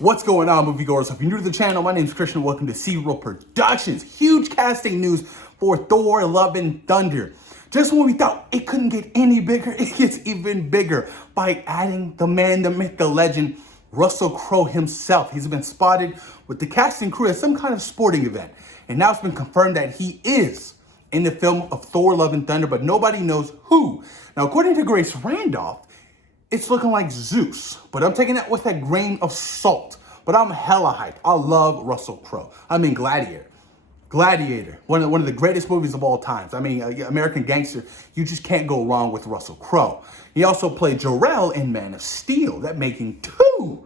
What's going on, moviegoers? If you're new to the channel, my name is Christian. Welcome to Zero Productions. Huge casting news for Thor: Love and Thunder. Just when we thought it couldn't get any bigger, it gets even bigger by adding the man, the myth, the legend, Russell Crowe himself. He's been spotted with the cast and crew at some kind of sporting event. And now it's been confirmed that he is in the film of Thor: Love and Thunder, but nobody knows who. Now, according to Grace Randolph, it's looking like Zeus, but I'm taking that with a grain of salt. But I'm hella hyped. I love Russell Crowe. I mean, Gladiator, one of the greatest movies of all times. I mean, American Gangster, you just can't go wrong with Russell Crowe. He also played Jor-El in Man of Steel, that making two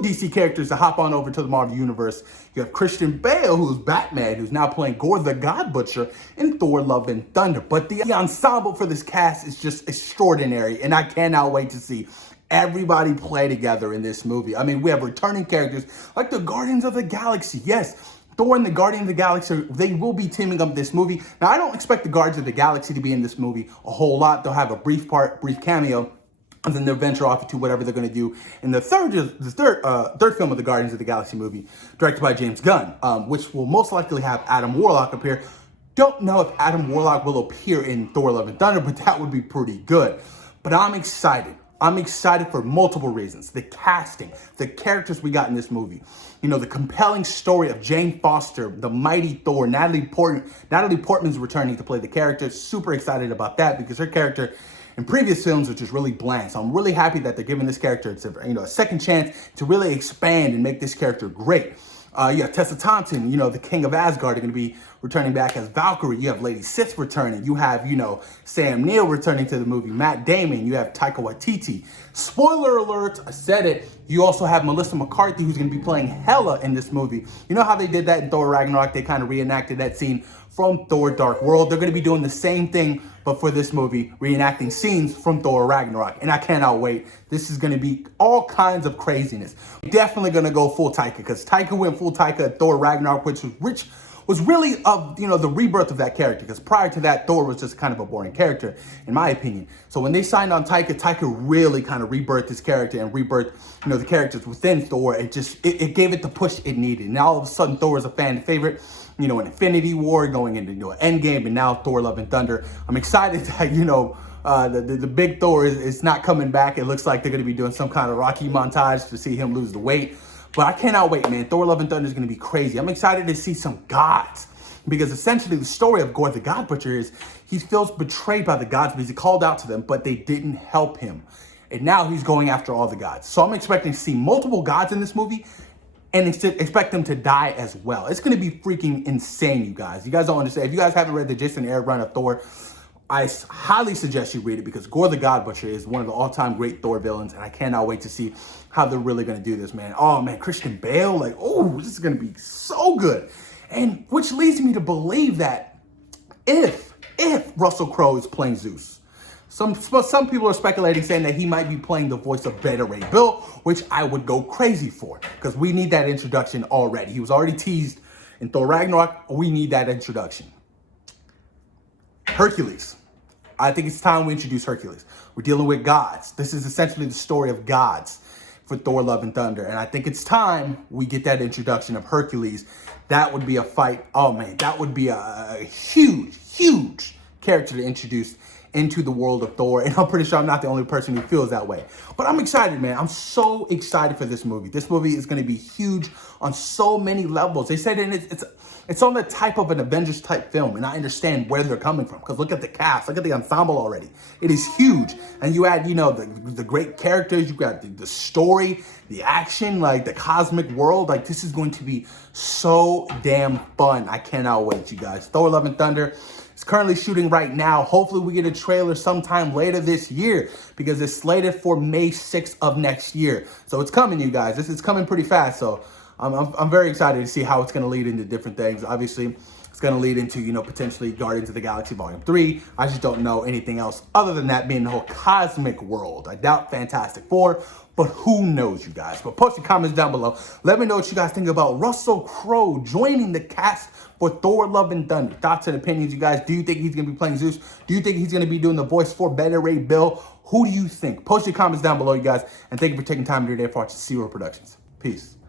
DC characters to hop on over to the Marvel Universe. You have Christian Bale, who's Batman, who's now playing Gorr the Butcher in Thor: Love and Thunder. But the ensemble for this cast is just extraordinary, and I cannot wait to see everybody play together in this movie. I mean, we have returning characters like the Guardians of the Galaxy. Yes, Thor and the Guardians of the Galaxy, they will be teaming up in this movie. Now, I don't expect the Guardians of the Galaxy to be in this movie a whole lot. They'll have a brief cameo, and then they'll venture off into whatever they're going to do in the third film of the Guardians of the Galaxy movie, directed by James Gunn, which will most likely have Adam Warlock appear. Don't know if Adam Warlock will appear in Thor: Love and Thunder, but that would be pretty good. But I'm excited. I'm excited for multiple reasons. The casting, the characters we got in this movie. You know, the compelling story of Jane Foster, the mighty Thor, Natalie Portman's returning to play the character. Super excited about that because her character in previous films was just really bland. So I'm really happy that they're giving this character a second chance to really expand and make this character great. You have Tessa Thompson, the King of Asgard, are going to be returning back as Valkyrie. You have Lady Sif returning. You have, Sam Neill returning to the movie. Matt Damon. You have Taika Waititi. Spoiler alert, I said it. You also have Melissa McCarthy, who's going to be playing Hela in this movie. You know how they did that in Thor Ragnarok? They kind of reenacted that scene from Thor: Dark World. They're going to be doing the same thing, but for this movie, reenacting scenes from Thor Ragnarok. And I cannot wait. This is going to be all kinds of craziness. Definitely going to go full Taika, because Taika went full Taika at Thor Ragnarok, which was really the rebirth of that character, because prior to that, Thor was just kind of a boring character, in my opinion. So when they signed on Taika, Taika really kind of rebirthed his character and rebirthed, the characters within Thor. It gave it the push it needed. Now all of a sudden, Thor is a fan favorite. In Infinity War, going into Endgame, and now Thor: Love and Thunder. I'm excited that the big Thor is not coming back. It looks like they're going to be doing some kind of Rocky montage to see him lose the weight. But I cannot wait, man. Thor: Love and Thunder is going to be crazy. I'm excited to see some gods, because essentially the story of Gorr the Butcher is he feels betrayed by the gods because he called out to them, but they didn't help him. And now he's going after all the gods. So I'm expecting to see multiple gods in this movie, and expect them to die as well. It's going to be freaking insane, you guys. You guys don't understand. If you guys haven't read the Jason Aaron run of Thor, I highly suggest you read it, because Gorr the Butcher is one of the all-time great Thor villains, and I cannot wait to see how they're really going to do this, man. Oh, man, Christian Bale, this is going to be so good. And which leads me to believe that if Russell Crowe is playing Zeus, some people are speculating, saying that he might be playing the voice of Beta Ray Bill, which I would go crazy for, because we need that introduction already. He was already teased in Thor Ragnarok. We need that introduction. Hercules. I think it's time we introduce Hercules. We're dealing with gods. This is essentially the story of gods for Thor: Love and Thunder. And I think it's time we get that introduction of Hercules. That would be a fight. Oh, man, that would be a huge character to introduce into the world of Thor. And I'm pretty sure I'm not the only person who feels that way. But I'm excited, man. I'm so excited for this movie. This movie is going to be huge on so many levels. They said it's on the type of an Avengers type film, and I understand where they're coming from, because look at the cast, look at the ensemble already. It is huge. And you add, the great characters, you got the story, the action, the cosmic world. This is going to be so damn fun. I cannot wait, you guys. Thor: Love and Thunder. It's currently shooting right now. Hopefully we get a trailer sometime later this year, because it's slated for May 6th of next year. So it's coming, you guys. This is coming pretty fast. So I'm very excited to see how it's going to lead into different things. Obviously, it's going to lead into, potentially Guardians of the Galaxy Volume 3. I just don't know anything else other than that being the whole cosmic world. I doubt Fantastic Four, but who knows, you guys. But post your comments down below. Let me know what you guys think about Russell Crowe joining the cast for Thor: Love and Thunder. Thoughts and opinions, you guys. Do you think he's going to be playing Zeus? Do you think he's going to be doing the voice for Beta Ray Bill? Who do you think? Post your comments down below, you guys. And thank you for taking time to your day for watching Zero Productions. Peace.